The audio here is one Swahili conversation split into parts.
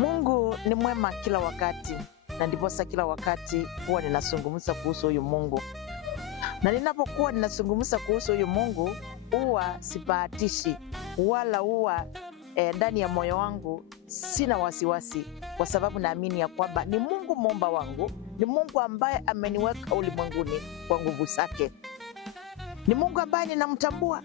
Mungu ni mwema kila wakati, na ndiposa kila wakati huwa ninazungumza kuhusu huyu Mungu. Na ninapokuwa ninazungumza kuhusu huyu Mungu, huwa sibahatishi wala huwa ndani ya moyo wangu sina wasiwasi, kwa sababu naamini ya kwamba ni Mungu muumba wangu, ni Mungu ambaye ameniweka ulimwenguni kwa nguvu zake. Ni Mungu ambaye ninamtambua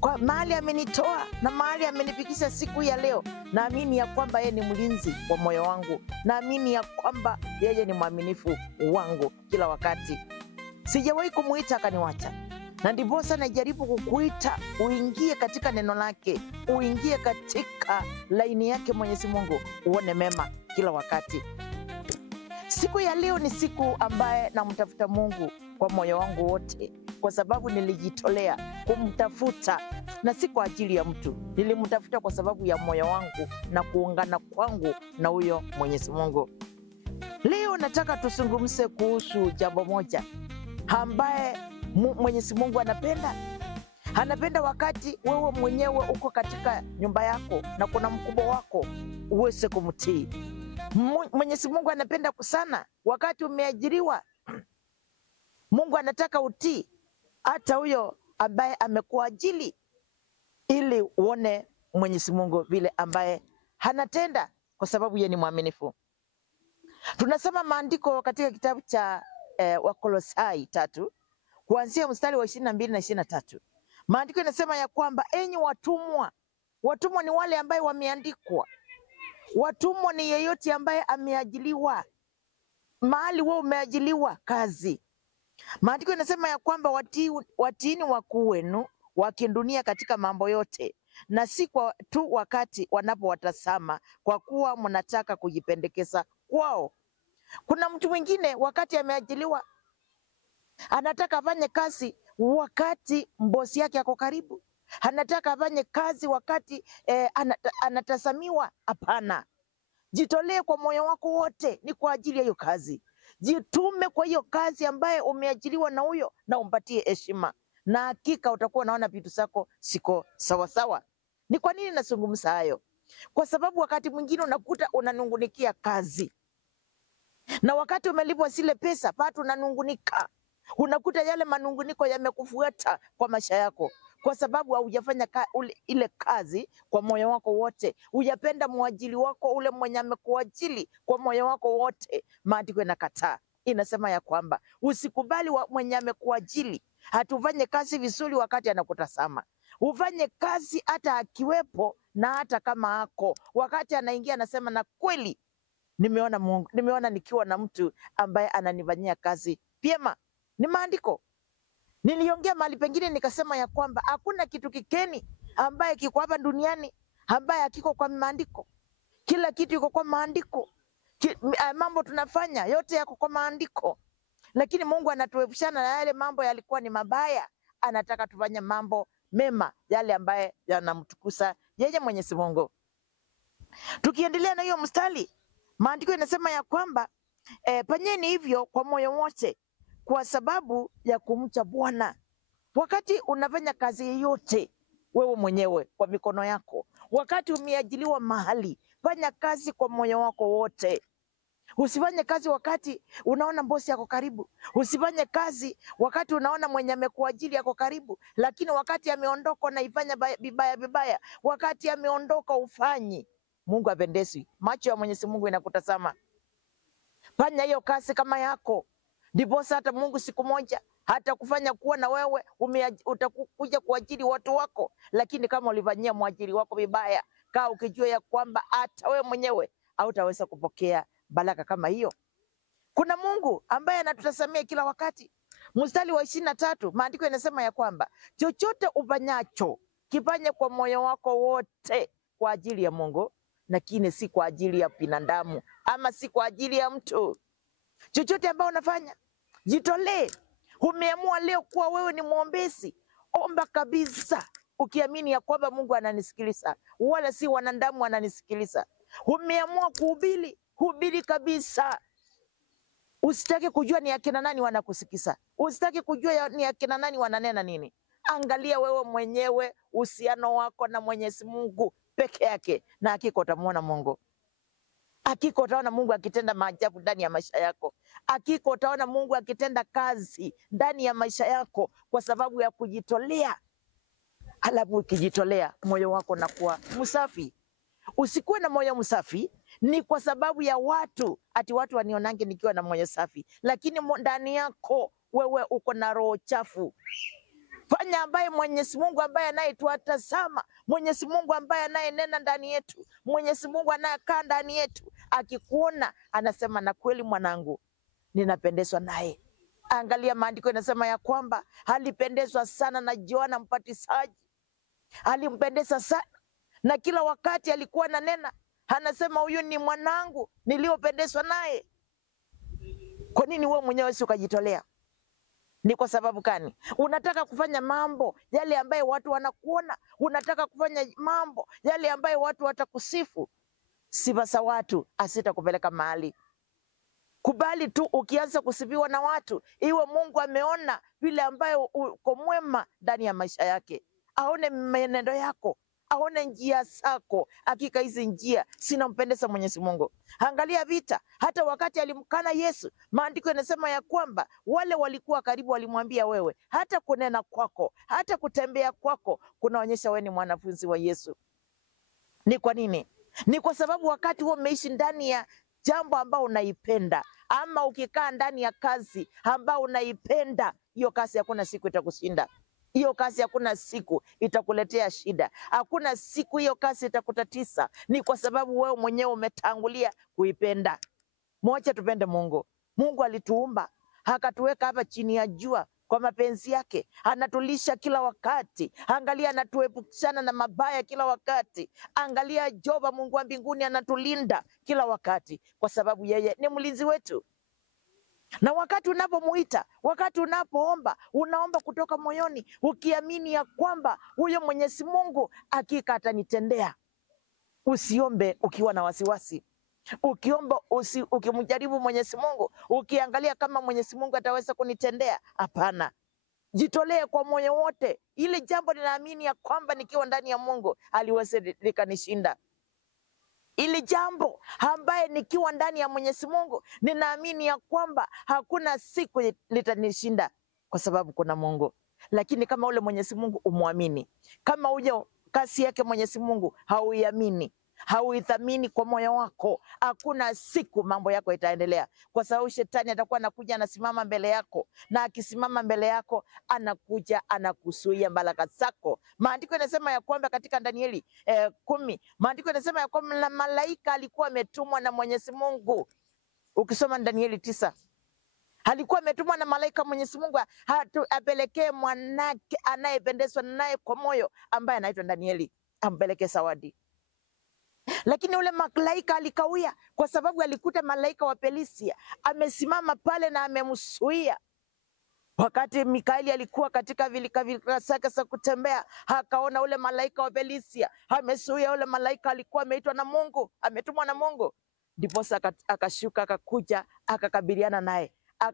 kwa mahali amenitoa na mahali amenifikisha siku ya leo. Naamini ya kwamba yeye ni mlinzi wa moyo wangu. Naamini ya kwamba yeye ni mwaminifu wangu kila wakati. Sijawahi kumuita akaniwacha. Na ndiposa najaribu kukuita uingie katika neno lake, uingie katika laini yake Mwenyezi Mungu, uone mema kila wakati. Siku ya leo ni siku ambaye namtafuta Mungu kwa moyo wangu wote, kwa sababu nilijitolea kumtafuta, na si kwa ajili ya mtu. Nilimtafuta kwa sababu ya moyo wangu na kuungana kwangu na huyo Mwenyezi Mungu. Leo nataka tuzungumze kuhusu jambo moja ambaye Mwenyezi Mungu anapenda. Anapenda wakati wewe mwenyewe uko katika nyumba yako na kuna mkubwa wako uweze kumtii. Mwenyezi Mungu anapenda sana wakati umeajiriwa. Mungu anataka utii hata huyo ambaye amekuajili, ili uone Mwenyezi Mungu vile ambaye anatenda, kwa sababu yeye ni mwaminifu. Tunasoma maandiko katika kitabu cha Wakolosai 3 kuanzia mstari wa 22 na 23. Maandiko yanasema ya kwamba enyi watumwa. Watumwa ni wale ambaye wameandikwa. Watumwa ni yeyote ambaye ameajiliwa mahali wewe umeajiliwa kazi. Maandiko yanasema ya kwamba watiini wakuu wenu wa kidunia katika mambo yote, na si kwa tu wakati wanapowatazama, kwa kuwa mnataka kujipendekeza kwao. Kuna mtu mwingine wakati ameajiliwa anataka afanye kazi wakati mbosi yake ako karibu. Anataka afanye kazi wakati anatazamiwa. Hapana. Jitolee kwa moyo wako wote, ni kwa ajili ya hiyo kazi. Jitume kwa hiyo kazi ambaye umeajiliwa na huyo, na umpatie heshima, na hakika utakuwa unaona vitu zako siko sawa sawa. Ni kwa nini nazungumza hayo? Kwa sababu wakati mwingine unakuta unanungunikia kazi, na wakati umelipwa zile pesa bado unanungunika. Unakuta yale manunguniko yamekufuata kwa maisha yako, kwa sababu haujafanya ile kazi kwa moyo wako wote. Hujapenda mwajili wako ule mwenye amekuajili kwa moyo wako wote. Maandiko yanakataa, inasema ya kwamba usikubali mwenye amekuajili hatufanye kazi vizuri wakati anakutazama. Ufanye kazi hata akiwepo na hata kama ako. Wakati anaingia anasema, na kweli nimeona Mungu, nimeona nikiwa na mtu ambaye ananifanyia kazi vyema. Ni maandiko. Niliongea mahali pengine nikasema ya kwamba hakuna kitu kikeni ambaye kiko hapa duniani ambaye hakiko kwa maandiko. Kila kitu iko kwa maandiko. Mambo tunafanya yote yako kwa maandiko. Lakini Mungu anatuepushana na yale mambo yalikuwa ni mabaya. Anataka tufanye mambo mema, yale ambaye yanamtukuza yeye Mwenyezi Mungu. Tukiendelea na hiyo mstari, maandiko yanasema ya kwamba fanyeni hivyo kwa moyo wote, kwa sababu ya kumcha Bwana. Wakati unafanya kazi yoyote wewe mwenyewe kwa mikono yako, wakati umeajiliwa mahali, fanya kazi kwa moyo wako wote. Usifanye kazi wakati unaona bosi yako karibu. Usifanye kazi wakati unaona mwenye amekuajili yako karibu, lakini wakati ameondoka unaifanya vibaya. Wakati ameondoka ufanyi. Mungu apendezwi. Macho ya Mwenyezi Mungu inakutazama. Fanya hiyo kazi kama yako. Ndiposa hata Mungu siku moja hata kufanya kuwa na wewe utakuja kuajiri watu wako. Lakini kama ulifanyia mwajiri wako vibaya, kaa ukijua ya kwamba hata wewe mwenyewe hautaweza kupokea baraka kama hiyo. Kuna Mungu ambaye anatutazamia kila wakati. Mstari wa 23 maandiko yanasema ya kwamba chochote ufanyacho kifanye kwa moyo wako wote kwa ajili ya Mungu, lakini si kwa ajili ya binadamu, ama si kwa ajili ya mtu. Chochote ambao unafanya, jitolee. Umeamua leo kuwa wewe ni mwombezi, omba kabisa, ukiamini ya kwamba Mungu ananisikiliza, wala si wanadamu ananisikiliza. Umeamua kuhubiri, hubiri kabisa. Usitaki kujua ni akina nani wanakusikiza. Usitaki kujua ni akina nani wananena nini. Angalia wewe mwenyewe uhusiano wako na Mwenyezi Mungu peke yake, na hakika utamuona Mungu. Hakika utaona Mungu akitenda maajabu ndani ya maisha yako. Hakika utaona Mungu akitenda kazi ndani ya maisha yako kwa sababu ya kujitolea. Halafu ukijitolea, moyo wako nakuwa msafi. Usikuwe na moyo msafi ni kwa sababu ya watu, ati watu wanionange nikiwa na moyo safi, lakini ndani yako wewe uko na roho chafu. Fanya ambaye Mwenyezi Mungu ambaye anayetuatazama, Mwenyezi Mungu ambaye anayenena ndani yetu, Mwenyezi Mungu anayekaa ndani yetu, akikuona anasema na kweli mwanangu, ninapendezwa naye. Angalia maandiko yanasema ya kwamba alipendezwa sana na Yohana Mbatizaji. Alimpendeza sana na kila wakati alikuwa ananena, anasema huyu ni mwanangu niliopendezwa naye. Kwa nini wewe mwenyewe si ukajitolea? Ni kwa sababu gani? Unataka kufanya mambo yale ambaye watu wanakuona, unataka kufanya mambo yale ambaye watu watakusifu. Sifa za watu asitakupeleka mahali. Kubali tu ukianza kusifiwa na watu, iwe Mungu ameona vile ambaye uko mwema ndani ya maisha yake, aone menendo yako, aone njia zako. Hakika hizi njia zinampendeza Mwenyezi Mungu. Angalia vita, hata wakati alimkana Yesu, maandiko yanasema ya kwamba wale walikuwa karibu walimwambia, wewe hata kunena kwako, hata kutembea kwako kunaonyesha wewe ni mwanafunzi wa Yesu. Ni kwa nini? Ni kwa sababu wakati wewe umeishi ndani ya jambo ambao unaipenda, ama ukikaa ndani ya kazi ambao unaipenda, hiyo kazi hakuna siku itakushinda. Hiyo kazi hakuna siku itakuletea shida. Hakuna siku hiyo kazi itakutatiza. Ni kwa sababu wewe mwenyewe umetangulia kuipenda. Moja, tupende Mungu. Mungu alituumba, akatuweka hapa chini ya jua kwa mapenzi yake. Anatulisha kila wakati. Angalia, anatuepukana na mabaya kila wakati. Angalia Jehova Mungu wa mbinguni anatulinda kila wakati kwa sababu yeye ni mlinzi wetu. Na wakati unapomuita, wakati unapoomba, unaomba kutoka moyoni, ukiamini ya kwamba huyo Mwenyezi Mungu hakika atanitendea. Usiombe ukiwa na wasiwasi. Ukiomba ukimjaribu Mwenyezi Mungu, ukiangalia kama Mwenyezi Mungu ataweza kunitendea. Hapana. Jitolee kwa moyo wote. Ile jambo ninaamini ya kwamba nikiwa ndani ya Mungu aliweza likanishinda. Ili jambo ambaye nikiwa ndani ya Mwenyezi Mungu ninaamini ya kwamba hakuna siku litanishinda kwa sababu kuna Mungu. Lakini kama ule Mwenyezi Mungu umwamini, kama huyo kazi yake Mwenyezi Mungu hauiamini, hauithamini kwa moyo wako, hakuna siku mambo yako itaendelea, kwa sababu shetani atakuwa anakuja anasimama mbele yako, na akisimama mbele yako anakuja anakusuia baraka zako. Maandiko yanasema ya kwamba katika Danieli 10, maandiko yanasema ya kwamba na malaika alikuwa ametumwa na Mwenyezi Mungu. Ukisoma Danieli 9, alikuwa ametumwa na malaika Mwenyezi Mungu apelekee mwanake anayependezwa naye kwa moyo, ambaye anaitwa Danieli, ampelekee zawadi. Lakini ule malaika alikawia kwa sababu alikuta malaika wa Persia amesimama pale na amemsuia. Wakati Mikaeli alikuwa katika vilika zake za kutembea, akaona ule malaika wa Persia amesuia. Ule malaika alikuwa ameitwa na Mungu, ametumwa na Mungu. Ndipo akashuka, akakuja, akakabiliana naye.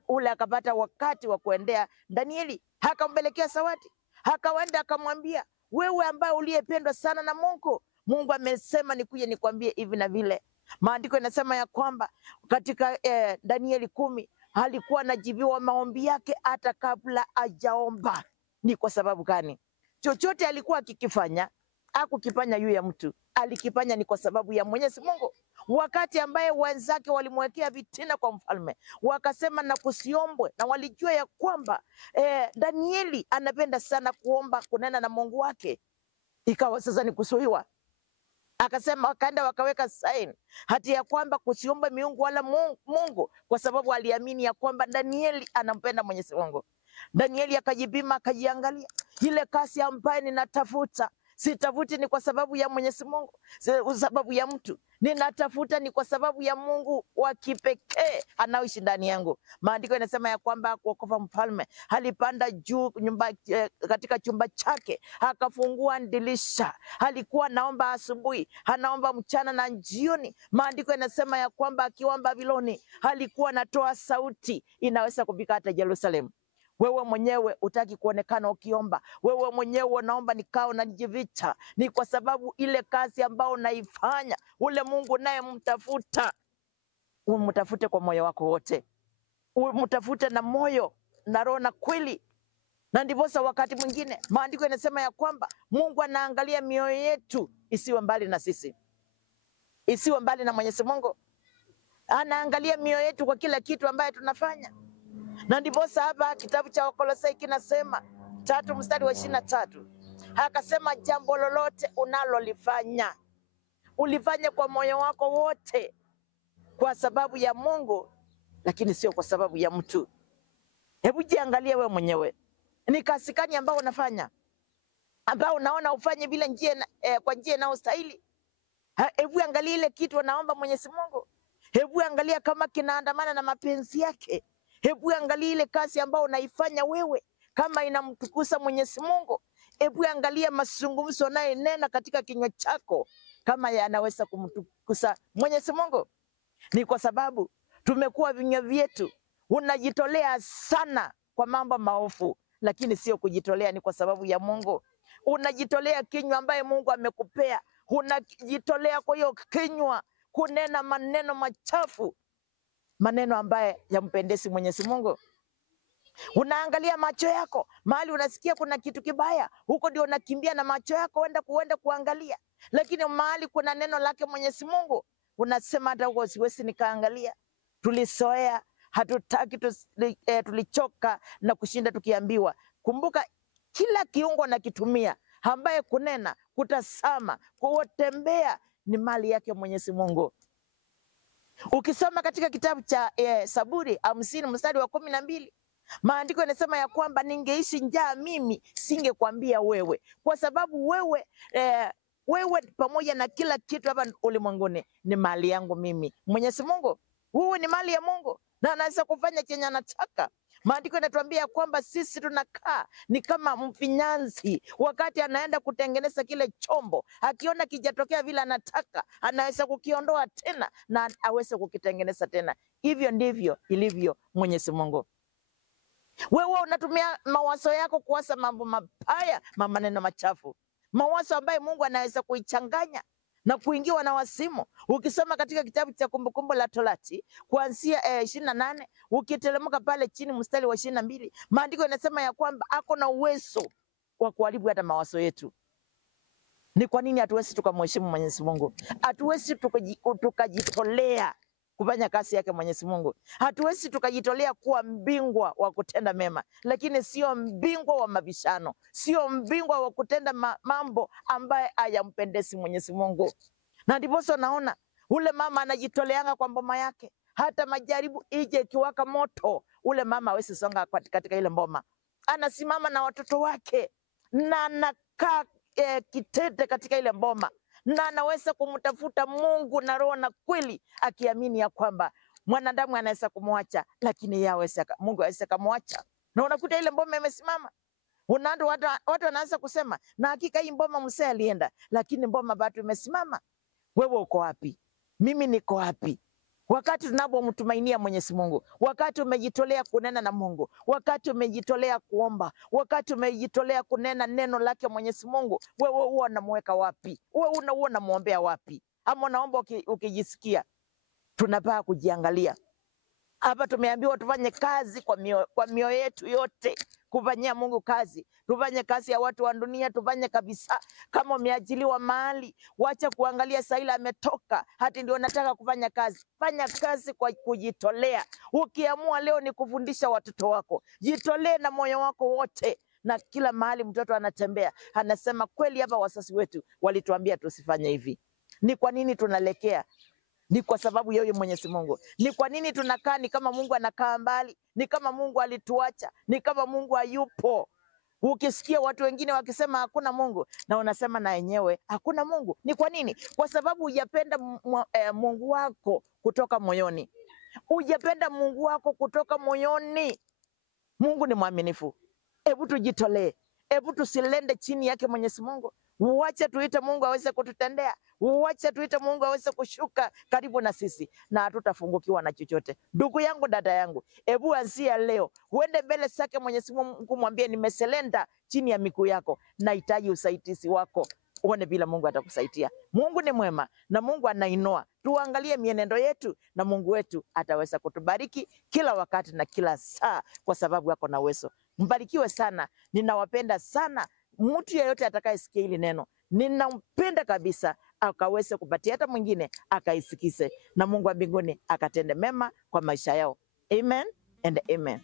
Ule akapata wakati wa kuendea Danieli, akampelekea zawadi. Akaenda akamwambia, wewe ambaye uliyependwa sana na Mungu, Mungu amesema nikuje nikwambie hivi na vile. Maandiko yanasema ya kwamba katika Danieli 10 alikuwa anajibiwa maombi yake hata kabla hajaomba. Ni kwa sababu gani? Chochote alikuwa akikifanya, hakukifanya juu ya mtu, alikifanya ni kwa sababu ya Mwenyezi Mungu. Wakati ambaye wenzake walimwekea vitina kwa mfalme, wakasema na kusiombwe, na walijua ya kwamba Danieli anapenda sana kuomba, kunena na Mungu wake, ikawa sasa ni kusuiwa. Akasema, wakaenda wakaweka sign hati ya kwamba kusiomba miungu wala Mungu, kwa sababu aliamini ya kwamba Danieli anampenda Mwenyezi Mungu. Danieli akajipima, akajiangalia, ile kazi ambaye ninatafuta, sitafuti ni kwa sababu ya Mwenyezi Mungu, sababu ya mtu. Ninatafuta ni kwa sababu ya Mungu wa kipekee anaoishi ndani yangu. Maandiko yanasema ya kwamba kuokofa mfalme alipanda juu katika chumba chake, akafungua dirisha. Alikuwa naomba asubuhi, anaomba mchana na jioni. Maandiko yanasema ya kwamba akiwa Babiloni alikuwa anatoa sauti inaweza kufika hata Yerusalemu. Wewe mwenyewe utaki kuonekana ukiomba. Wewe mwenyewe unaomba nikao na nijivicha. Ni kwa sababu ile kazi ambao unaifanya, ule Mungu naye mtafuta. Umtafute kwa moyo wako wote. Umtafute na moyo na roho na kweli. Na ndiposa wakati mwingine maandiko yanasema ya kwamba Mungu anaangalia mioyo yetu isiwe mbali na sisi. Isiwe mbali na Mwenyezi Mungu. Anaangalia mioyo yetu kwa kila kitu ambaye tunafanya. Na ndiposa hapa kitabu cha Wakolosai kinasema 3:23. Akasema jambo lolote unalolifanya, ulifanye kwa moyo wako wote kwa sababu ya Mungu, lakini sio kwa sababu ya mtu. Hebu jiangalie wewe mwenyewe. Ni kazi gani ambao unafanya? Ambao unaona ufanye bila kwa njia inayostahili? Hebu angalia ile kitu unaomba Mwenyezi Mungu. Hebu angalia kama kinaandamana na mapenzi yake. Hebu angalia ile kazi ambao unaifanya wewe kama inamtukuza Mwenyezi Mungu. Hebu angalia mazungumzo unayonena katika kinywa chako kama yanaweza kumtukuza Mwenyezi Mungu. Ni kwa sababu tumekuwa vinywa vyetu unajitolea sana kwa mambo maovu, lakini sio kujitolea ni kwa sababu ya Mungu. Unajitolea kinywa ambaye Mungu amekupea. Unajitolea kwa hiyo kinywa kunena maneno machafu, maneno ambaye yampendezi Mwenyezi Mungu. Unaangalia macho yako, mahali unasikia kuna kitu kibaya, huko ndio unakimbia na macho yako uenda kuangalia. Lakini mahali kuna neno lake Mwenyezi Mungu, unasema hata huko siwezi nikaangalia. Tulisoea, hatutaki, tulichoka na kushinda tukiambiwa. Kumbuka kila kiungo nakitumia, ambaye kunena, kutazama, kutembea ni mali yake Mwenyezi Mungu. Ukisoma katika kitabu cha Zaburi 50:12, maandiko yanasema ya kwamba ningeishi njaa mimi singekwambia wewe, kwa sababu wewe pamoja na kila kitu hapa ulimwenguni ni mali yangu mimi Mwenyezi Mungu. Wewe ni mali ya Mungu na anaweza kufanya chenye anataka. Maandiko yanatuambia kwamba sisi tunakaa ni kama mfinyanzi, wakati anaenda kutengeneza kile chombo, akiona kijatokea vile anataka, anaweza kukiondoa tena na aweze kukitengeneza tena. Hivyo ndivyo ilivyo Mwenyezi Mungu. Wewe unatumia mawazo yako kuwaza mambo mabaya, maneno machafu, mawazo ambaye Mungu anaweza kuichanganya na kuingiwa na wasimu. Ukisoma katika kitabu cha Kumbukumbu la Torati kuanzia 28, ukiteremka pale chini mstari wa 22, maandiko yanasema ya kwamba ako na uwezo wa kuharibu hata mawazo yetu. Ni kwa nini hatuwezi tukamheshimu Mwenyezi Mungu? Hatuwezi tukajitolea kufanya kazi yake Mwenyezi Mungu. Hatuwezi tukajitolea kuwa mbingwa wa kutenda mema, lakini sio mbingwa wa mabishano, sio mbingwa wa kutenda mambo ambaye hayampendezi Mwenyezi Mungu. Na ndiposa naona ule mama anajitoleanga kwa mboma yake, hata majaribu ije kiwaka moto, ule mama hawezi songa katika ile mboma. Anasimama na watoto wake na anakaa kitete katika ile mboma, na anaweza kumtafuta Mungu na roho na kweli, akiamini ya kwamba mwanadamu anaweza kumwacha, lakini Mungu hawezi kumwacha. Na unakuta ile mboma imesimama. Watu wanaanza kusema, na hakika hii mboma mzee alienda, lakini mboma bado imesimama. Wewe uko wapi? Mimi niko wapi? Wakati tunapomtumainia Mwenyezi Mungu, wakati umejitolea kunena na Mungu, wakati umejitolea kuomba, wakati umejitolea kunena neno lake Mwenyezi Mungu, wewe huwa unamweka wapi? Wewe unamwombea wapi? Ama unaomba ukijisikia? Tunapaa kujiangalia. Hapa tumeambiwa tufanye kazi kwa mioyo yetu yote, kufanyia Mungu kazi. Tufanye kazi ya watu wa dunia, tufanye kabisa. Kama umeajiliwa mahali, wacha kuangalia Saila ametoka, hati ndio nataka kufanya kazi. Fanya kazi kwa kujitolea. Ukiamua leo ni kufundisha watoto wako, jitolee na moyo wako wote. Na kila mahali mtoto anatembea, anasema kweli hapa wazazi wetu walituambia tusifanye hivi. Ni kwa nini tunalekea? Ni kwa sababu yeye Mwenyezi Mungu. Ni kwa nini tunakaa ni kama Mungu anakaa mbali? Ni kama Mungu alituacha, ni kama Mungu hayupo. Ukisikia watu wengine wakisema hakuna Mungu, na unasema na yenyewe hakuna Mungu. Ni kwa nini? Kwa sababu hujapenda Mungu wako kutoka moyoni. Hujapenda Mungu wako kutoka moyoni. Mungu ni mwaminifu. Hebu tujitolee. Hebu tusilende chini yake Mwenyezi Mungu. Uache tuite Mungu aweze kututendea. Uache tuite Mungu aweze kushuka karibu na sisi na hatutafungukiwa na chochote. Ndugu yangu, dada yangu, hebu anzia leo. Uende mbele zake Mwenyezi Mungu, mwambie nimeselenda chini ya miguu yako. Nahitaji usaidizi wako. Uone vile Mungu atakusaidia. Mungu ni mwema na Mungu anainua. Tuangalie mienendo yetu na Mungu wetu ataweza kutubariki kila wakati na kila saa kwa sababu yako na uwezo. Mbarikiwe sana. Ninawapenda sana. Mtu yeyote atakayesikia hili neno, ninampenda kabisa, akaweze kupatia hata mwingine akaisikize, na Mungu wa mbinguni akatende mema kwa maisha yao. Amen and amen.